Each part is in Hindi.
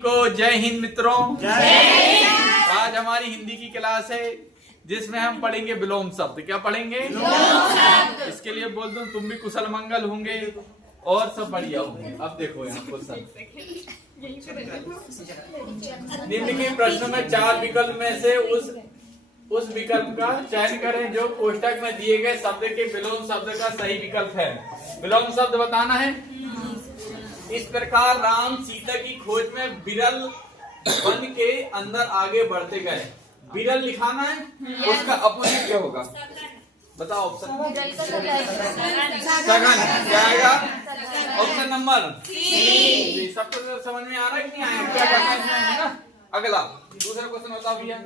को जय हिंद मित्रों। जय हिंद। आज हमारी हिंदी की क्लास है जिसमें हम पढ़ेंगे विलोम शब्द। क्या पढ़ेंगे? इसके लिए बोल दूं तुम भी कुशल मंगल होंगे और सब बढ़िया होंगे। अब देखो यहाँ क्वेश्चन, निम्नलिखित प्रश्न में चार विकल्प में से उस विकल्प का चयन करें जो कोष्टक में दिए गए शब्द के विलोम शब्द का सही विकल्प है। विलोम शब्द बताना है। इस प्रकार राम सीता की खोज में बिरल वन के अंदर आगे बढ़ते गए। बिरल लिखाना है, उसका अपोजिट क्या होगा? बताओ ऑप्शन। सघन क्या आएगा? Option number C. सबको तो समझ में आ रहा है कि नहीं आया? क्या करना है ना? अगला दूसरा क्वेश्चन बता भैया।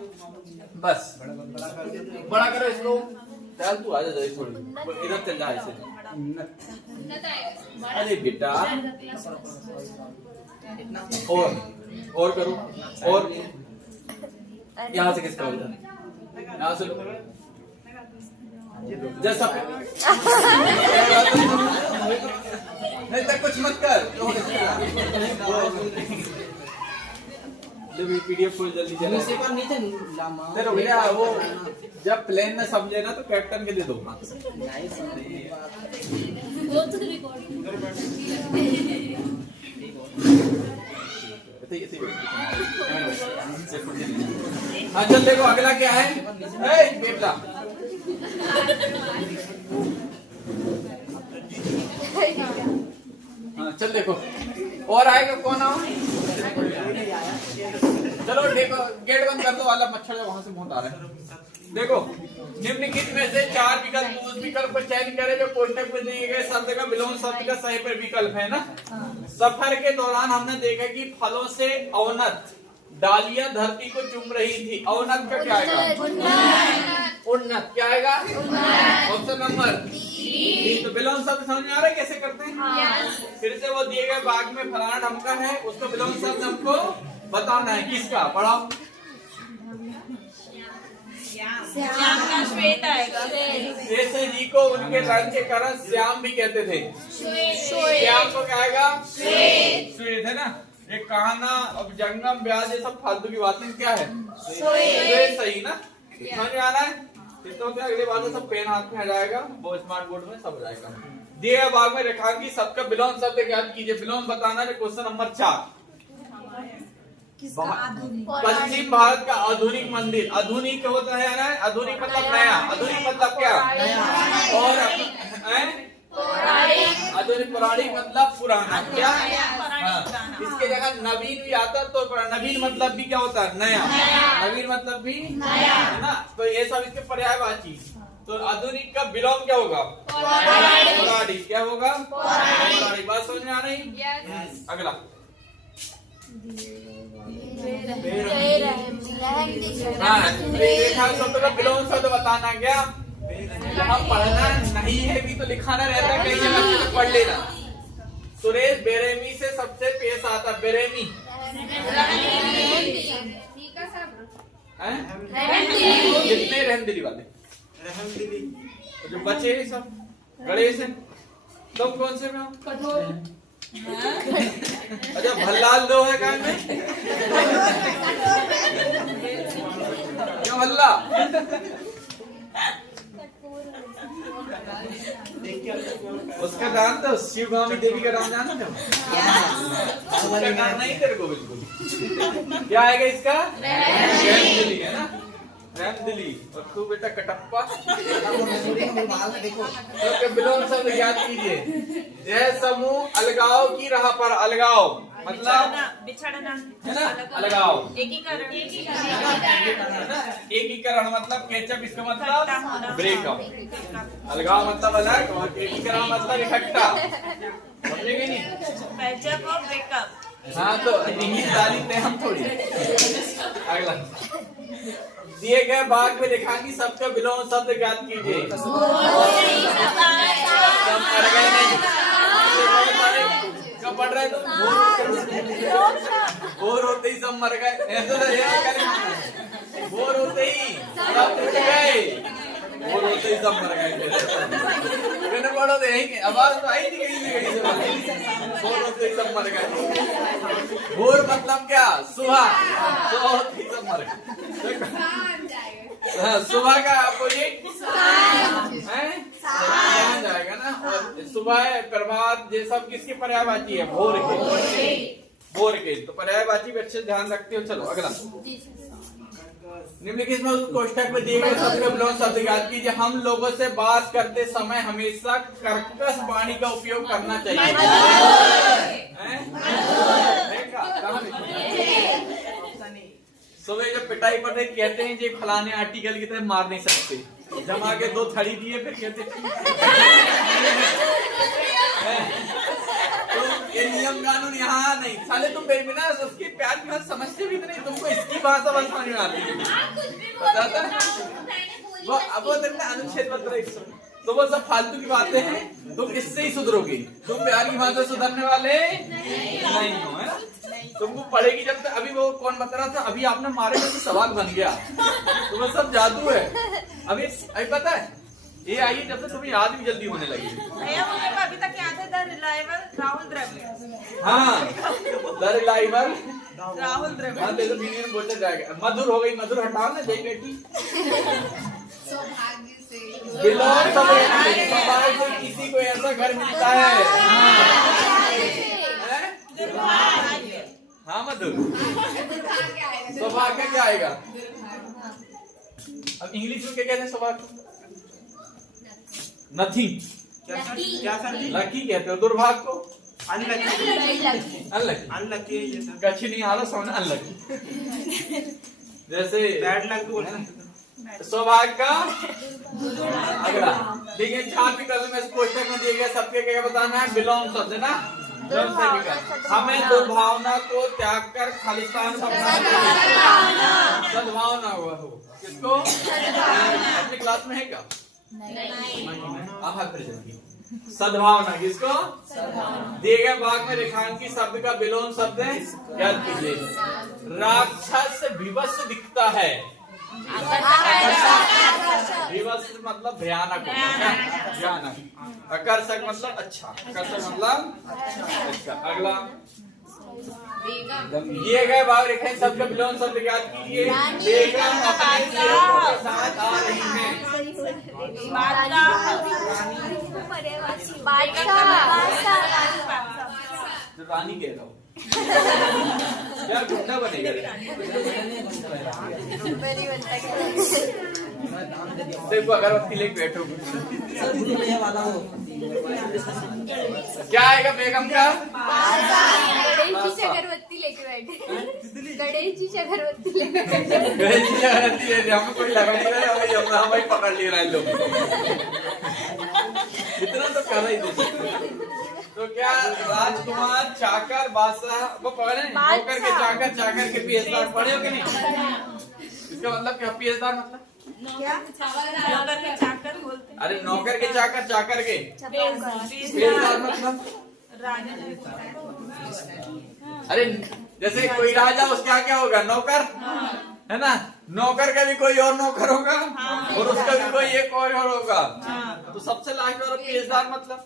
बस बड़ा करो इसको। चल तू आजा जल्दी, थोड़ी इधर चल जा ऐसे। अरे बेटा और करो। और यहाँ से किसका होता है? यहाँ से जैसा नहीं तक कुछ मत कर। पीडीएफ खोल जल्दी चला भैया। वो जब प्लेन में समझे ना तो कैप्टन के दे दो। हाँ चल देखो अगला क्या है? बेबला हाँ चल देखो और आएगा कौन आओ? चलो देखो गेट बंद कर दो, वाला मच्छर वहां से बहुत आ रहा है। देखो निम्नलिखित में से चार विकल्प उस विकल्प पर चयन करें जो कोष्टक में दिए गए शब्द का विलोम शब्द का सही पर विकल्प है ना। सफर के दौरान हमने देखा कि फलों से अवनत डालियां धरती को चूम रही थी। अवनत का क्या आएगा? उन्नत क्या आएगा? ऑप्शन नंबर तो विलोम शब्द समझ में आ रहा है कैसे करते हैं? फिर से वो दिए गए बाग में फलाना ढमका है, उसको विलोम शब्द हमको बताना है। किसका? पढ़ाओ। श्याम का श्वेत आएगा। जैसे जी को उनके रंग के कारण श्याम भी कहते थे। श्याम को क्या आएगा? श्वेत है ना। एक कहाना अब जंगम ब्याज ये सब फालतू की बातें क्या है? श्वेत सही ना। समझ में आ रहा है? तो क्या अगली बात है, सब पेन हाथ में आ जाएगा, वो स्मार्ट बोर्ड में सब हो जाएगा। दिए भाग में रेखांकित सबका विलोम शब्द ज्ञात कीजिए। विलोम बताना है। Question number 4। पश्चिम भारत का आधुनिक मंदिर। आधुनिक होता है ना, आधुनिक मतलब नया। आधुनिक मतलब क्या? और आधुनिक पौराणिक मतलब पुराना। क्या? इसके जगह नवीन भी आता तो नवीन मतलब भी क्या होता है? नया। नवीन मतलब भी है ना। तो ये सब इसके पर्यायवाची। तो आधुनिक का विलोम क्या होगा? पौराणिक। क्या होगा? पौराणिक। बात समझ में आ रही? अगला शब्द का विलोम शब्द बताना। क्या जहाँ पढ़ना नहीं है भी तो लिखाना रहता है, कई जगह पढ़ लेना। सुरेश बेरहमी से सबसे पेश आता। बेरहमी जितने रहमदिली वाले जो बचे हैं सब गणेश है। तुम कौन से में हो? अच्छा भल्लाल दो है कान में क्यों भल्ला? उसका नाम तो शिवगामी देवी का नाम जाना था। उसका नाम नहीं तेरे को बिल्कुल। क्या आएगा इसका? रैमदिली है ना। रैमदिली। और तू बेटा कटप्पा। तो विलोम शब्द याद कीजिए। यह समूह अलगाव की राह पर। अलगाव मतलब बिछड़ना है ना। अलगाव एकीकरण। एकीकरण मतलब कैचअप। इसका मतलब ब्रेकअप। अलगाव मतलब अलग और एकीकरण मतलब इकट्ठा। समझेंगे नहीं? पैचअप और ब्रेकअप। हाँ तो इंग्लिश डाली थे हम थोड़ी। अगला दिए गए भाग में रेखांकी शब्द का विलोम शब्द ज्ञात कीजिए। क्या पढ़ रहे तुम? बोर होते ही सब मर गए। बोर होते ही सब उठ गए। वो रोते ही सब मर गए थे। मैंने पढ़ा तो यही आवाज तो आई नहीं कहीं से, वो रोते ही सब मर गए। भोर मतलब क्या? सुबह, सुबह होते ही सब मर गए। सुबह का अपोजिट सांझ जाएगा ना। और सुबह, प्रभात, ये सब किसकी पर्यायवाची है? भोर के, भोर के। तो पर्यायवाची भी अच्छे से ध्यान रखते हो। चलो अगला, निम्नलिखित में उस कोष्ठक में दिए गए शब्द का विलोम शब्द याद कीजिए। हम लोगों से बात करते समय हमेशा कर्कश वाणी का उपयोग करना चाहिए। सुबह जब पिटाई पर कहते हैं जी फलाने आर्टिकल की तरह मार नहीं सकते, जमा के 2 थड़ी दिए, फिर कहते तो ये नियम कानून यहाँ नहीं। साले तुम मेरे बिना उसकी प्यार की बात समझते भी नहीं, तुमको इसकी भाषा बस समझ में आती है। बताता वो अब वो अनुच्छेद पत्र 100, तो वो सब फालतू की बातें हैं। तुम इससे ही सुधरोगे, तुम प्यार की भाषा सुधरने वाले नहीं हो, है ना। तुमको पढ़ेगी जब तक। अभी वो कौन बता रहा था, अभी आपने मारे तो सवाल बन गया, तो वो सब जादू है। अभी पता है ये आई जब तक तुम्हें याद भी जल्दी होने लगी। भैया वो मेरे को अभी तक याद है, द रिलायबल राहुल द्रव्य। हाँ, द रिलायबल राहुल द्रव्य। हाँ, देखो बीवी में बोलते जाएगा। मधुर हो गई, मधुर हटाओ ना जय बेटी। सौभाग्य से बिलोंग से किसी को ऐसा घर मिलता है। हाँ मधुर, सौभाग्य क्या आएगा? अब इंग्लिश में क्या कहते हैं सौभाग्य? नथिंग। क्या सर? लकी कहते हो। दुर्भाग्य को अनलकी, अनलकी, अनलकी है ये सर। कच्छ नहीं आ रहा समझ, अनलकी। जैसे बैड लक बोल सकते। सौभाग्य का अगला देखिए, छात्र विकल्प में कोष्ठक में दिए गए सबके क्या बताना है? बिलोंग शब्द है ना। हमें दुर्भावना को त्याग कर खालिस्तान सद्भावना हुआ हो। किसको? अपनी क्लास में है क्या? सद्भावना किसको? दिए गए भाग में रेखांकित शब्द का विलोम शब्द याद कीजिए। राक्षस विवश दिखता है। विवश मतलब भयानक, भयानक। आकर्षक मतलब अच्छा, आकर्षक मतलब अच्छा। अगला, दिए गए भाग रेखाएं शब्द का विलोम शब्द याद कीजिए। बेगम अपने सेवकों के साथ आ रही हैं। रानी कह रहा हूँ, क्या गुंडा बनेगा? देखो अगरबत्ती लेके बैठो। क्या आएगा बेगम का? गणेश जी अगरबत्ती लेके बैठे। गणेश जी अगरबत्ती लेके बैठे। गणेश जी अगरबत्ती ले, हमें कोई लगा नहीं रहा, हमें पकड़ ले रहा है लोग। इतना तो कर ही नहीं। तो क्या राजकुमार, चाकर, बादशाह, वो पढ़े? नौकर के चाकर, चाकर के पीएसदार पढ़े हो कि नहीं? इसका मतलब क्या? पीएसदार मतलब क्या? नौकर के चाकर बोलते हैं। अरे नौकर के चाकर, चाकर के पीएसदार मतलब अरे जैसे कोई राजा, उसका क्या होगा? नौकर, है ना। नौकर का भी कोई और नौकर होगा, और उसका भी कोई एक और होगा। तो सबसे लास्ट वाला पीएसदार मतलब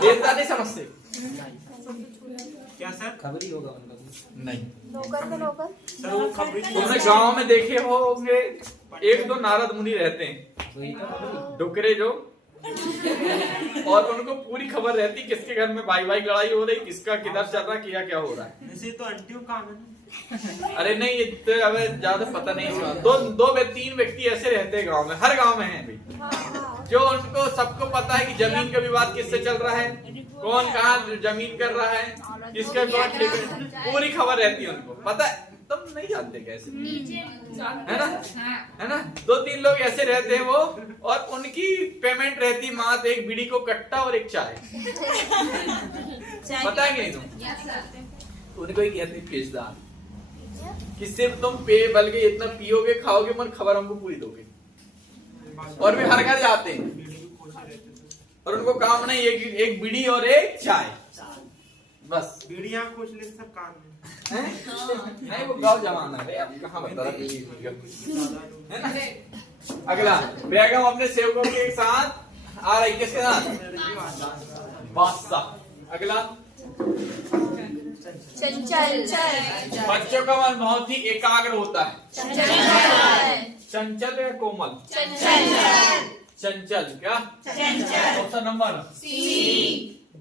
पीएसदार नहीं समझते क्या सर? खबरी होगा उनका नहीं। नौकर का नौकर सर वो खबरी तुमने गांव में देखे होंगे, 1-2 नारद मुनि रहते हैं, वही तो खबरी। डुकरे जो, और उनको पूरी खबर रहती किसके घर में भाई भाई लड़ाई हो रही, किसका किधर चल रहा, क्या हो रहा है। वैसे तो अंतिम काम है। अरे नहीं, ये तो अब ज्यादा पता नहीं चला। 2-3 व्यक्ति ऐसे रहते हैं गांव में, हर गांव में है भाई, जो उनको सबको पता है कि जमीन का विवाद किससे चल रहा है, कौन कहाँ जमीन कर रहा है, किसका कौन, पूरी खबर रहती है उनको पता है। तुम नहीं जानते कैसे, है ना। 2-3 लोग ऐसे रहते हैं वो, और उनकी पेमेंट रहती मात्र एक बीड़ी को कट्टा और एक चाय। पता है कि नहीं तुम? उनको ही कहते हैं पेशदार। किससे तुम पे बल्कि इतना पियोगे खाओगे मन खबर हमको पूरी दोगे। और भी हर घर जाते हैं और उनको काम नहीं, एक बीड़ी और एक चाय। बस बीड़ियाँ खोज ले सब कान में। नहीं वो गाँव जमाना है अब कहाँ बता रहा है ना। अगला बेगम अपने सेवकों के साथ आ रही, किसके साथ? बादशाह। अगला चंचल बच्चों का मन बहुत ही एकाग्र होता है। चंचल चंचल या कोमल? चंचल चंचल क्या? ऑप्शन नंबर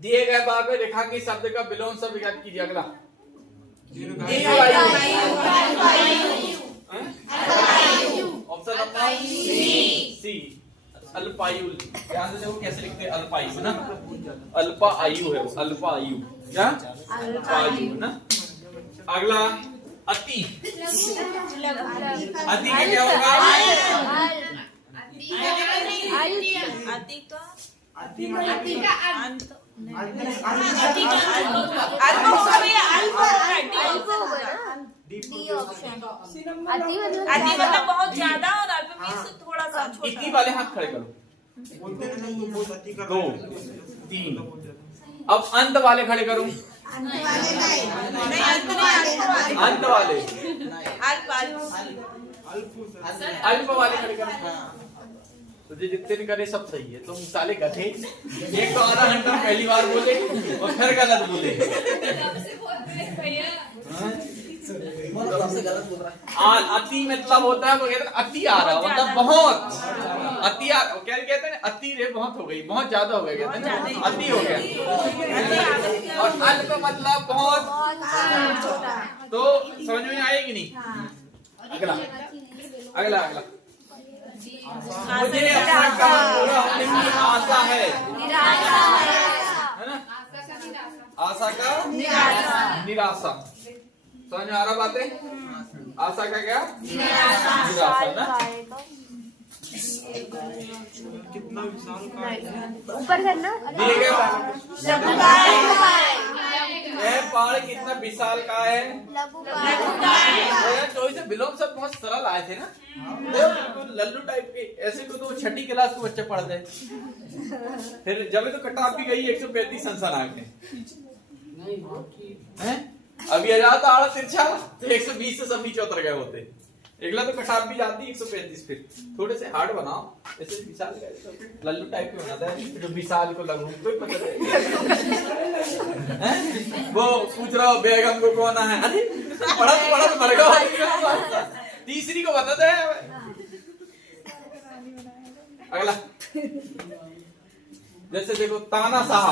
दिए गए भाग में रेखांकित शब्द का विलोम शब्द ज्ञात कीजिए। अगला ऑप्शन नंबर सी अल्पायु। ध्यान से देखो कैसे लिखते हैं अल्पायु ना, अल्पा आयु है वो, अल्पा आयु क्या? अल्पायु ना। अगला अति। अति में क्या होगा? अति मतलब बहुत ज्यादा और अल्प मीन्स थोड़ा सा छोटा। इति वाले हाथ खड़े करो। बोलते हैं ना तो बहुत अति कर दो, तीन। अब अंत वाले खड़े करो। नहीं अल्प नहीं, अंत वाले, अल्प वाले खड़े करो। तो जो जितने भी करे सब सही है। तुम साले गधे, एक तो आधा घंटा पहली बार बोले और फिर गलत बोले। अति मतलब होता है वो कहते हैं अति आ रहा, मतलब बहुत अति आ, क्या कहते हैं अति रे बहुत हो गई, बहुत ज्यादा हो गया, कहते हैं ना अति हो गया। और अल्प मतलब बहुत छोटा। तो समझ में आएगी नहीं। अगला अगला अगला मुझे अपना काम पूरा होने की आशा है ना, आशा का निराशा। समझ में आ रहा बातें? आशा का क्या? निराशा ना। कितना विशाल का ऊपर करना। दिए गए यह पहाड़ कितना विशाल का है? तो इसे विलोम सब बहुत सरल आए थे ना, बिल्कुल लल्लू टाइप के। ऐसे को तो छठी क्लास के बच्चे पढ़ दे। फिर जब तो कटाप भी गई 135 संसन आके हैं। अभी आ जाता आड़ा तिरछा तो 120 से सब नीचे उतर गए होते। अगला तो कटाप भी जाती 135। फिर थोड़े से हार्ड बनाओ, ऐसे विशाल का लल्लू टाइप के बनाता है जो विशाल को लगू कोई पता नहीं। वो पूछ रहा हो बेगम को कौन है? अरे पढ़ा तो मर गया। तीसरी को बताते हैं। अगला जैसे देखो तानाशाह।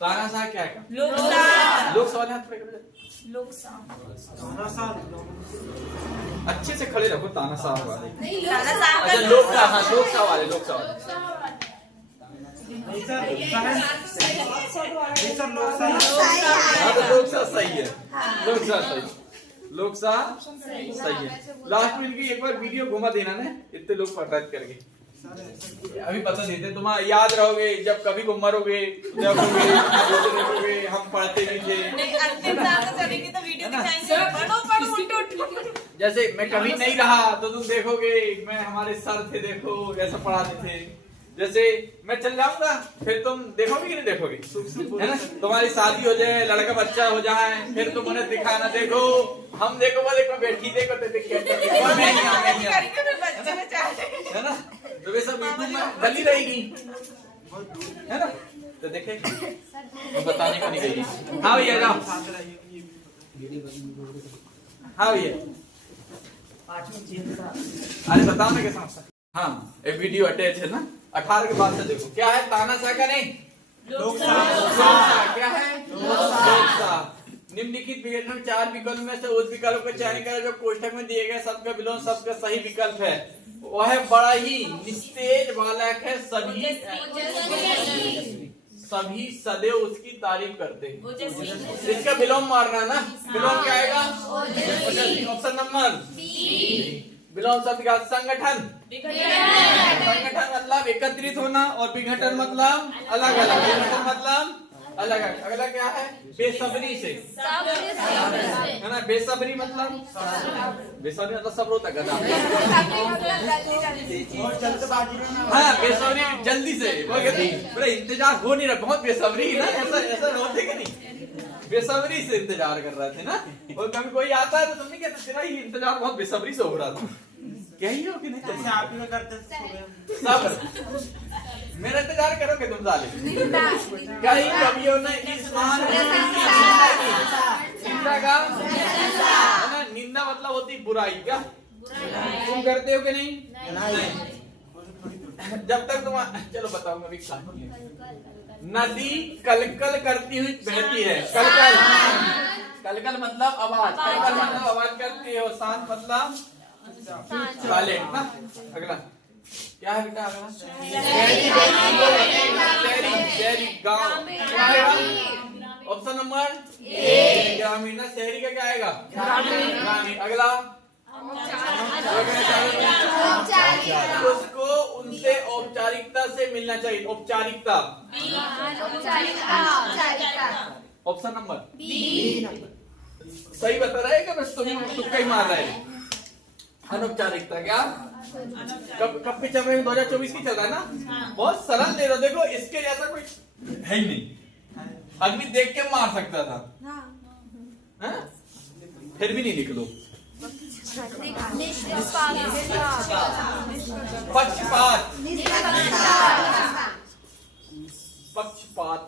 तानाशाह क्या है? लोक सवाल हाथ पे कर। अच्छे से खड़े रखो तानाशाह वाले। अच्छा लोकशाह, हाँ लोकशाह वाले, लोकशाह वाले। लोकशाह सही है, लोकशाह सही, लोकशाह सही है। लास्ट में इनकी एक बार वीडियो घुमा देना ना, इतने लोग पढ़ करके अभी पता देते। तुम याद रहोगे जब कभी को मरोगे, जब देखोगे हम पढ़ते भी थे। जैसे मैं कभी नहीं रहा तो तुम देखोगे मैं हमारे सर थे, देखो ऐसा पढ़ाते थे। जैसे मैं चल जाऊंगा फिर तुम देखोगे कि नहीं देखोगे, है ना? तुम्हारी शादी हो जाए, लड़का बच्चा हो जाए, फिर तुम उन्हें दिखाना, देखो हम देखो वो देखो बैठी देखो है ना। तो वे सब गली रहेगी, है ना? तो देखे बताने को नहीं गई। हाँ भैया जाओ। हाँ भैया अरे बताओ ना कैसा। हाँ एक वीडियो अटैच है ना 18 के बाद से देखो। क्या है तानाशाह का? नहीं लोकशाह। क्या है? लोकशाह। निम्नलिखित विकल्प में 4 विकल्प में से उस विकल्प का चयन करें जो कोष्ठक में दिए गए शब्द का विलोम शब्द का सही विकल्प है। वह बड़ा ही निस्तेज बालक है, सभी सदैव उसकी तारीफ करते हैं। इसका विलोम मारना ना, विलोम क्या आएगा? ऑप्शन नंबर विलोम शब्द का संगठन। संगठन मतलब एकत्रित होना और विघटन मतलब अलग अलग। विघटन मतलब अलग है। अगला क्या है? बेसब्री से, है ना? बेसब्री मतलब सब्र होता है गधा। हाँ, बेसब्री जल्दी से, वो कहती बड़े इंतजार हो नहीं रहा, बहुत बेसब्री ना, ऐसा होते कि नहीं, बेसब्री से इंतजार कर रहे थे ना। और कभी कोई आता है तो तुम नहीं कहते तेरा ही इंतजार बहुत बेसब्री से हो रहा था, यही हो कि नहीं? जैसे आप ही करते सब्र, मेरा इंतजार करोगे तुम साले? कहीं कभी हो ना इस मान निंदा का, है ना? निंदा मतलब होती बुराई, क्या तुम करते हो कि नहीं? जब तक तुम, चलो बताऊंगा अभी। नदी कलकल करती हुई बहती है, कलकल, कलकल मतलब आवाज, कलकल मतलब आवाज करती है, और शांत मतलब साइलेंट ना। अगला क्या है बेटा? अगला शहरी गांव, ऑप्शन नंबर ए ग्रामीण ना। शहरी का क्या आएगा? ग्रामीण। अगला उसको उनसे औपचारिकता से मिलना चाहिए, औपचारिकता। ऑप्शन नंबर सही बता रहे हैं क्या? बस तुम तुक्का ही मार रहे हैं। अनौपचारिकता क्या? कब पिक्चर में 2024 की चल रहा है ना? बहुत सरल दे रहा, देखो इसके जैसा कोई है ही नहीं, आदमी देख के मार सकता था, फिर भी नहीं निकलो। पक्षपात, पक्षपात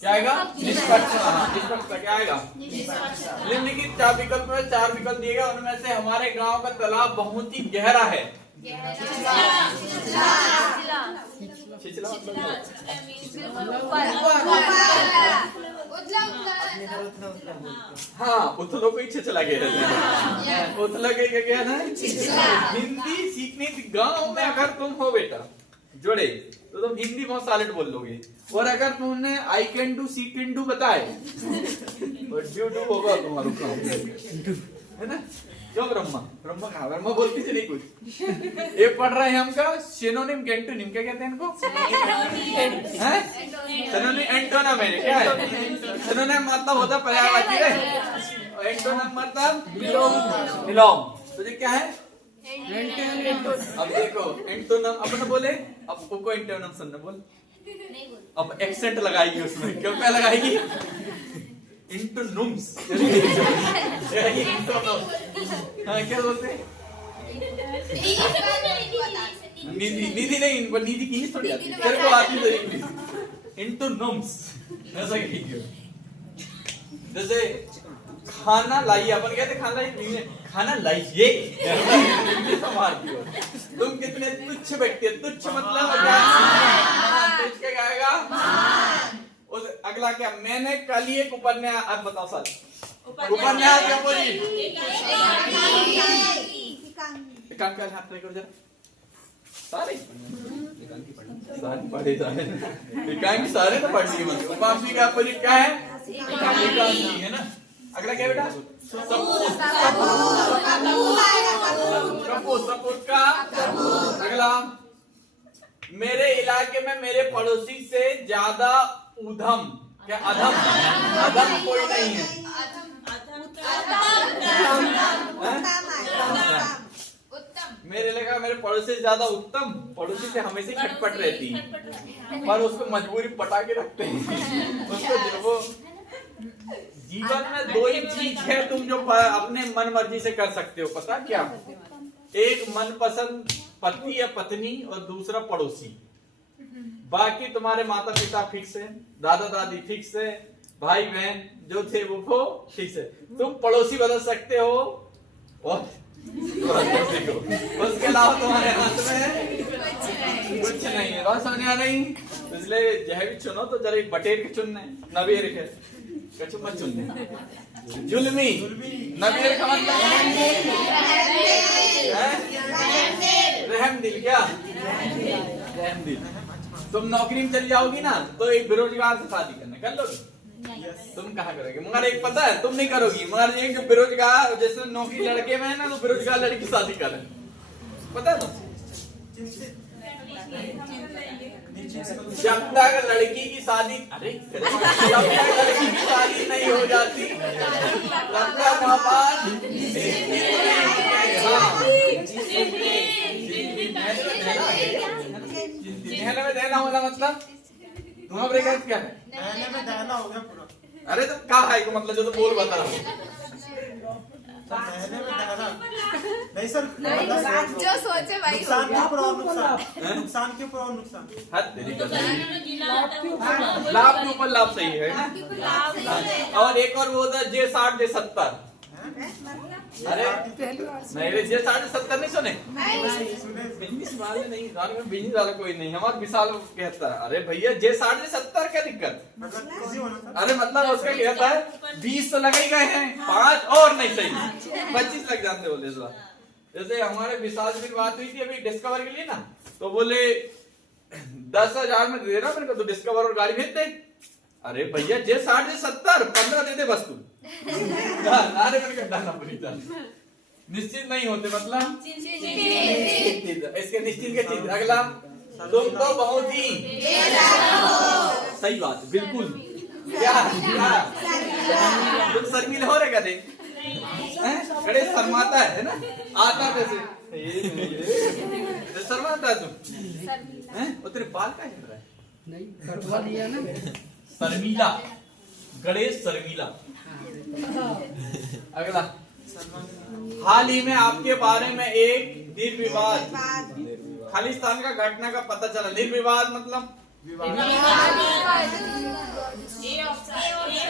क्या आएगा? निष्पक्ष। निष्पक्षता क्या आएगा? निम्नलिखित 4 विकल्प में 4 विकल्प दिए गए, उनमें से हमारे गांव का तालाब बहुत ही गहरा है। हाँ, उथलो को इच्छा चला गया, उथलो के क्या ना। हिंदी सीखने गांव में अगर तुम हो बेटा जोड़े तो तुम हिंदी बहुत सॉलिड बोल लोगे, और अगर तुमने I can do see can do बताए तो डू होगा तुम्हारा काम, है ना? क्यों ब्रह्मा ब्रह्मा कहा? ब्रह्मा बोलती थी नहीं कुछ। ये पढ़ रहे हैं हमका सिनोनिम एंटोनिम, क्या कहते हैं इनको? सिनोनिम एंटोनिम है, क्या है? सिनोनिम मतलब होता पर्यायवाची है, एंटोनिम मतलब विलोम। तो ये क्या है? अब देखो एंटोनिम अपने बोले, अब को एंटोनिम सुनना बोल, अब एक्सेंट लगाएगी उसमें, क्यों क्या लगाएगी? इंटोनिम्स। हाँ, क्या बोलते हैं? निधि निधि नहीं, निधि की थोड़ी आती है, तेरे को आती है इंग्लिश। इंटोनिम्स ऐसा कीजिए, जैसे खाना लाइए, अपन कहते खाना लाइए, खाना लाइए। तुम कितने तुच्छ व्यक्ति, तुच्छ मतलब तुच्छ क्या आएगा? उस अगला क्या? मैंने कल ही एक उपन्यास, अब बताओ सर उपन्यास क्या बोली? एकांक हाथ ट्राई करो जरा, सारे पढ़े सारे, एकांक सारे तो पढ़ लिए, मतलब उपासनी का बोली क्या है? एकांकी, है ना? अगला क्या बेटा? सपूत का। अगला मेरे इलाके में मेरे पड़ोसी से ज्यादा उधम, क्या अधम? अधम कोई नहीं है। मेरे इलाका मेरे पड़ोसी से ज्यादा उत्तम, पड़ोसी से हमेशा खटपट रहती है, पर उसको मजबूरी पटा के रखते हैं उसको। वो जीवन में 2 ही चीज है तुम जो अपने मन मर्जी से कर सकते हो, पता क्या? एक मनपसंद पति या पत्नी, और दूसरा पड़ोसी। बाकी तुम्हारे माता पिता फिक्स है, दादा दादी फिक्स है, भाई बहन जो थे वो फिक्स है। तुम पड़ोसी बदल सकते हो और उसके अलावा तुम्हारे हाथ में कुछ नहीं है। बात समझ आ रही? इसलिए जह भी चुनो तो जरा बटेर के चुनने, नबेर के कछु मत चुनने। जुल्मी नबेर का मतलब रहमदिल, क्या? रहमदिल। तुम नौकरी में चली जाओगी ना तो एक बेरोजगार से शादी करना, कर लोगे? तुम कहाँ करोगे? मगर एक पता है तुम नहीं करोगी, मगर एक बेरोजगार, जैसे नौकरी लड़के में है ना, तो बेरोजगार लड़की की शादी कर, पता है तुम? जब तक लड़की की शादी, अरे जब तक लड़की की शादी नहीं हो जाती तब तक माँ बाप में देना होना मतलब तुम्हारा ब्रेकअप क्या है? पहले में दहना हो गया पूरा। अरे तो क्या है को मतलब जो तो बोल बता रहा हूँ। पहले में दहना नहीं सर, जो सोचे भाई नुकसान के ऊपर और नुकसान, नुकसान के ऊपर और नुकसान। हद तेरी कसम। लाभ के ऊपर लाभ सही है ना? और एक और वो होता है जे 60 जे 70। अरे नहीं रे जे 60 70 नहीं सुने? बिजनेस वाले नहीं, गांव में बिजनेस वाला कोई नहीं। हमारा विशाल कहता है अरे भैया जे 60 जे 70 क्या दिक्कत? अरे मतलब उसका कहता है 20 तो लगे ही गए हैं, 5 और नहीं सही 25 लग जाते बोले इस बार। जैसे हमारे विशाल से बात हुई थी अभी डिस्कवर के लिए ना, तो बोले 10,000 में दे रहा मेरे को, तो डिस्कवर और गाड़ी भेज दे। अरे भैया जे 60 जे 70 15 दे दे बस तू। अरे मैंने कहा डालना पड़ी था। निश्चित नहीं होते मतलब इसके निश्चित के चीज। अगला तुम तो बहुत ही सही बात बिल्कुल। क्या तुम शर्मिला हो रहे क्या? देख गणेश शर्माता है ना, आता कैसे शर्माता है तुम हैं? और तेरे बाल क्या चल रहा है? नहीं करवा लिया ना। शर्मिला, गणेश शर्मिला। अगला हाल ही में आपके बारे में एक निर्विवाद खालिस्तान का घटना का पता चला। निर्विवाद मतलब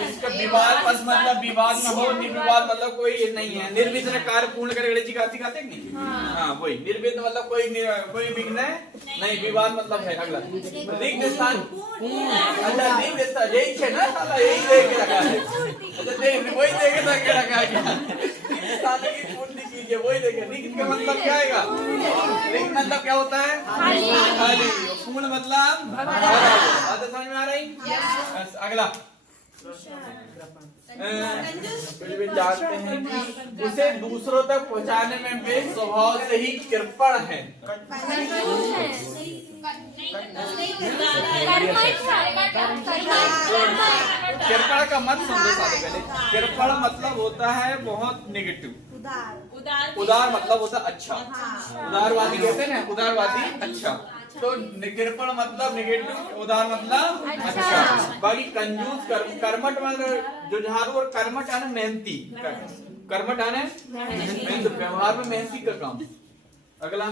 इसका विवाद बस मतलब विवाद न हो, निर्विवाद मतलब कोई नहीं है। निर्विघ्न कार्य पूर्ण करे गणेश जी गाती गाते नहीं। हाँ वही निर्विघ्न मतलब कोई विघ्न नहीं, विवाद मतलब है। अगला रिक्त स्थान, अच्छा रिक्त स्थान यही है ना साला, यही देख के रखा है। अच्छा वही देख के रखा है क्या? स्थान की पूर्ति कीजिए, वही देखे। रिक्त का मतलब क्या आएगा? रिक्त मतलब क्या होता है? खाली। पूर्ण मतलब बात समझ में आ रही? अगला जानते हैं कि उसे दूसरों तक पहुंचाने में वे स्वभाव से ही कृपण है। कृपण का मत समझो सारे पहले। कृपण मतलब होता है बहुत नेगेटिव, उदार मतलब होता है अच्छा। उदारवादी कहते हैं ना, उदारवादी अच्छा। तो कृपण मतलब नेगेटिव, उदार मतलब अच्छा। बाकी कंजूस कर्मठ मतलब जुझारू, और कर्मठ आने मेहनती। कर्मठ आने मेहनत, व्यवहार में मेहनती का काम। अगला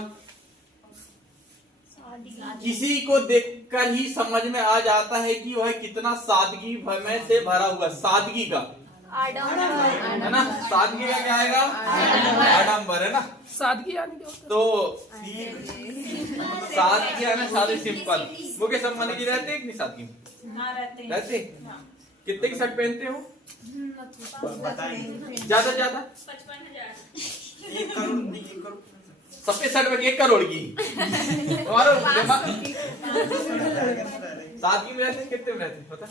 किसी को देखकर ही समझ में आ जाता है कि वह कितना सादगी में से भरा हुआ। सादगी का है ना, सादगी का क्या आएगा? आडंबर है ना। सादगी आने तो सादगी आना सादे सिंपल। मुकेश अंबानी जी रहते हैं कि नहीं सादगी में? रहते। कितने की शर्ट पहनते हो? ज्यादा ज्यादा 1 करोड़ नहीं, 1 करोड़ सबके शर्ट में 1 करोड़ की। तुम्हारा सादगी में रहते कितने में रहते पता?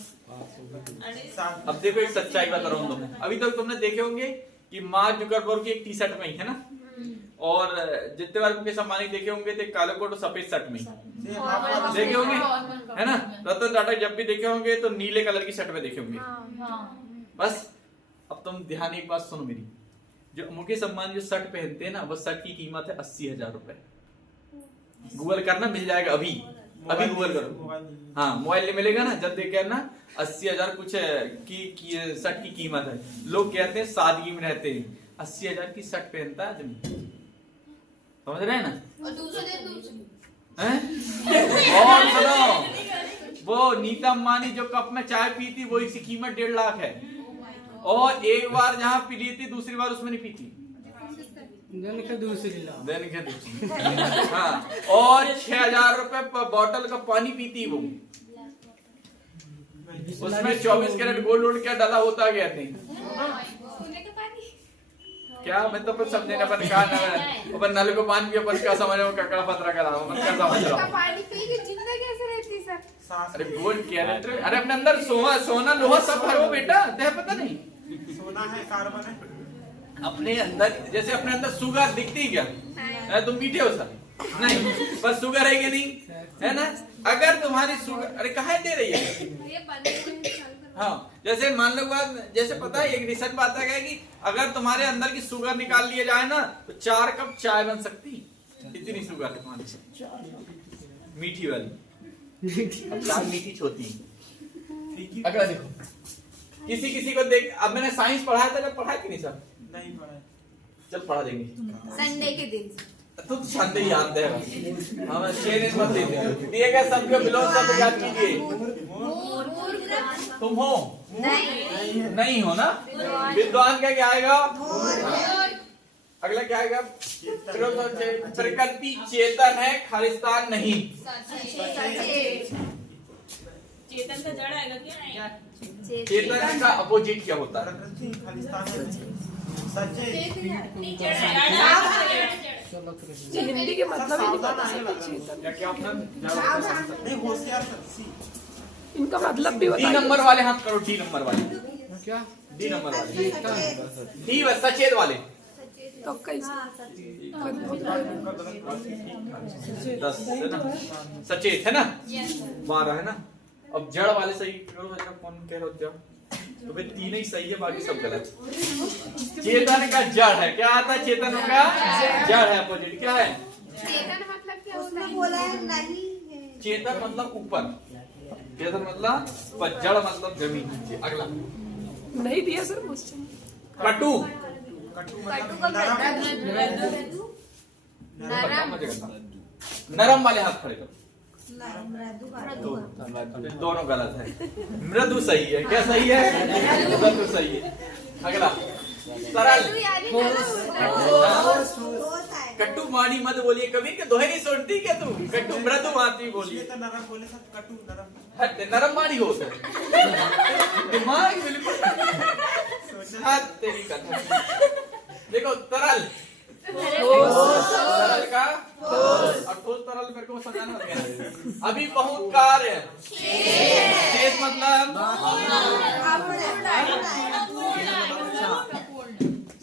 अब देखो एक सच्चाई बता रहा हूँ तुम्हें। अभी तक तुमने देखे होंगे कि मार्क जुकरबर्ग की एक टी शर्ट में ही है ना, और जितने बार मुकेश अंबानी देखे होंगे तो काले कोट और सफेद शर्ट में देखे होंगे है ना। रतन टाटा जब भी देखे होंगे तो नीले कलर की शर्ट में देखे होंगे। बस अब तुम ध्यान एक बात सुनो मेरी। जो मुकेश अंबानी जो शर्ट पहनते हैं ना, वो शर्ट की कीमत है 80,000 रुपए। गूगल करना मिल जाएगा, अभी गूगल करो। हाँ मोबाइल में मिलेगा ना, जब देखे ना 80,000 कुछ की शर्ट की कीमत है। लोग कहते हैं सादगी में रहते हैं, 80,000 की शर्ट पहनता है आदमी। समझ रहे हैं ना? और दूसरे और सुनो, वो नीता अंबानी जो कप में चाय पी थी वो इसकी कीमत 1.5 लाख है। और एक बार जहाँ पी ली थी, दूसरी बार उसमें नहीं पीती। दूसरी हाँ, और 6,000 रुपए बॉटल का पानी पीती वो। उसमें 24 कैरेट गोल्ड क्या डाला होता क्या नहीं? क्या मैं तो कुछ समझे ना, अपन कहा ना अपन नल को पानी पिया, अपन क्या समझ रहा हूँ, ककड़ा पतरा करा हूँ, अपन क्या समझ रहा हूँ। पानी पी के जिंदा कैसे रहती सर? अरे गोल्ड कैरेट, अरे अपने अंदर सोना लोहा सब भरो बेटा, तेरे पता नहीं? सोना है, कार्बन है अपने अंदर। जैसे अपने अंदर शुगर दिखती है क्या? तुम मीठे हो सर नहीं, पर शुगर है कि नहीं है ना। अगर तुम्हारी शुगर, अरे कहाँ दे रही है? ये बंद है। हाँ, जैसे मान लो बात, जैसे पता है एक रिसर्च बात है कि अगर तुम्हारे अंदर की शुगर निकाल लिया जाए ना तो 4 कप चाय बन सकती, इतनी शुगर है तुम्हारी मीठी वाली। अब चाय मीठी होती है। अगला देखो, किसी को देख, अब मैंने साइंस पढ़ाया था, जब पढ़ाया कि नहीं सर? नहीं पढ़ा। चल पढ़ा देंगे। संडे के दिन तो संडे याद है, हम 6 दिन मत देते। दिए गए शब्द के विलोम शब्द याद कीजिए। तुम हो? नहीं हो ना? विद्वान का क्या आएगा? अगला क्या आएगा? प्रकृति चेतन है, खालिस्तान नहीं। चेतन का जड़ आएगा क्या? चेतन का अपोजिट क्या होता है? प्रकृति खालिस्तान सच्चे। हिंदी के मतलब ही नहीं पता सर। क्या ऑप्शन? नहीं होशियार सच्ची। इनका मतलब भी 3 बताइए। नंबर वाले हाथ करो, 3 नंबर वाले। क्या? 3 नंबर वाले, डी बस सचेत वाले। तो कैसे? 10 है ना? सचेत है ना? 12 है ना? अब जड़ वाले सही करो, कौन कह रहे हो जड़? तो भाई 3 ही सही है, बाकी सब गलत। चेतन का जड़ है, क्या आता है? चेतन का जड़ है, अपोजिट क्या है? चेतन मतलब क्या होता है? बोला है नहीं है। चेतन मतलब ऊपर, चेतन मतलब ऊपर, जड़ मतलब जमीन। अगला नहीं दिया सर क्वेश्चन। कटु, कटु कटु मतलब नरम। नरम वाले हाथ खड़े करो। मृदु दोनों गलत है। मृदु सही है, क्या सही है? मृदु सही है। अगला सरल। कट्टू माड़ी मत बोलिए, कबीर के दोहे नहीं सुनती क्या तू? कट्टू मृदु माती बोलिए। ये तो नरम बोले सर, कटु नरम। हट, नरम माड़ी हो तो दिमाग बिल्कुल हद तेरी कथा। देखो तरल, तरल का और ठोस तरल मेरे को समझाना होगा। अभी बहुत कार्य, शेष मतलब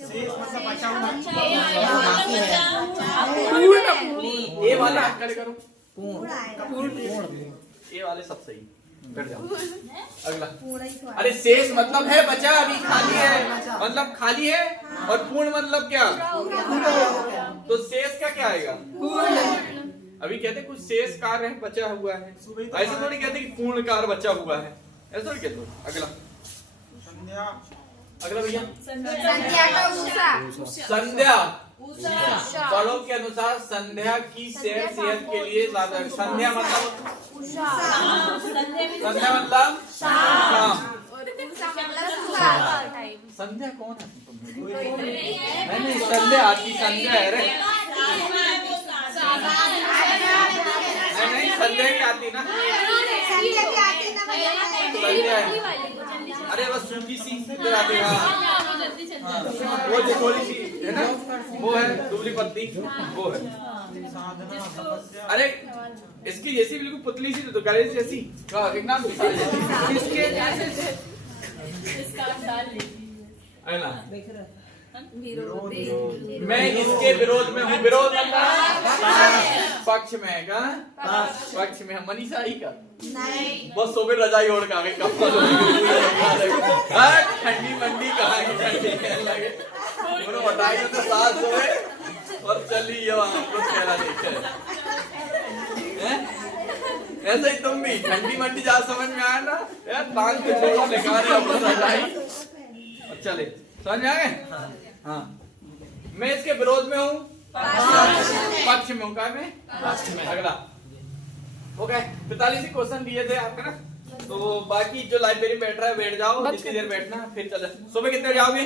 शेष मतलब बचा हुआ। ए वाले हाथ खड़े करो। पूर्ण ए वाले सब सही, बैठ जाओ। अगला, अरे शेष मतलब है बचा, अभी खाली है मतलब खाली है, और पूर्ण मतलब क्या? तो शेष का क्या आएगा? अभी कहते कुछ शेष कार्य है बचा हुआ है, ऐसे थोड़ी कहते कि पूर्ण कार्य बचा हुआ है, ऐसा थोड़ी कहते। अगला संध्या। अगला भैया, संध्या का उषा। संध्या बड़ों के अनुसार संध्या की सेहत के लिए ज्यादा। संध्या मतलब संध्या मतलब शाम। और उषा मतलब सुबह टाइम। संध्या कौन है? नहीं, संध्या आती, संध्या है रे। नहीं, संध्या की आती ना, संध्या है। अरे बस सूखी सी आती है, वो जो थोड़ी सी है ना, वो है दुबली पत्ती, वो है। साधना तपस्या। अरे इसकी जैसी बिल्कुल पुतली सी, तो गले जैसी, एक नाम इसके जैसे। अगला, मैं इसके विरोध में हूँ। विरोध मतलब पक्ष में है, कहाँ? पक्ष में है। मनीषा ही का बस सोबे रजाई ओढ़ के आ गई, ठंडी मंडी कहाँ है? ठंडी लगे बताई तो साथ सोए और चली वहां कुछ कहना देखे। ऐसा ही तुम भी ठंडी मंडी जा समझ में आया ना यार, टांग के छोड़ो निकाल रजाई और चले, समझ में आ गए? हाँ, मैं इसके विरोध में हूँ, पक्ष में हूँ। क्या में? अगला हो गए 45 क्वेश्चन दिए थे आपके ना, तो बाकी जो लाइब्रेरी बैठ रहा है बैठ जाओ, जितनी देर बैठना, फिर चले। सुबह कितने जाओगे?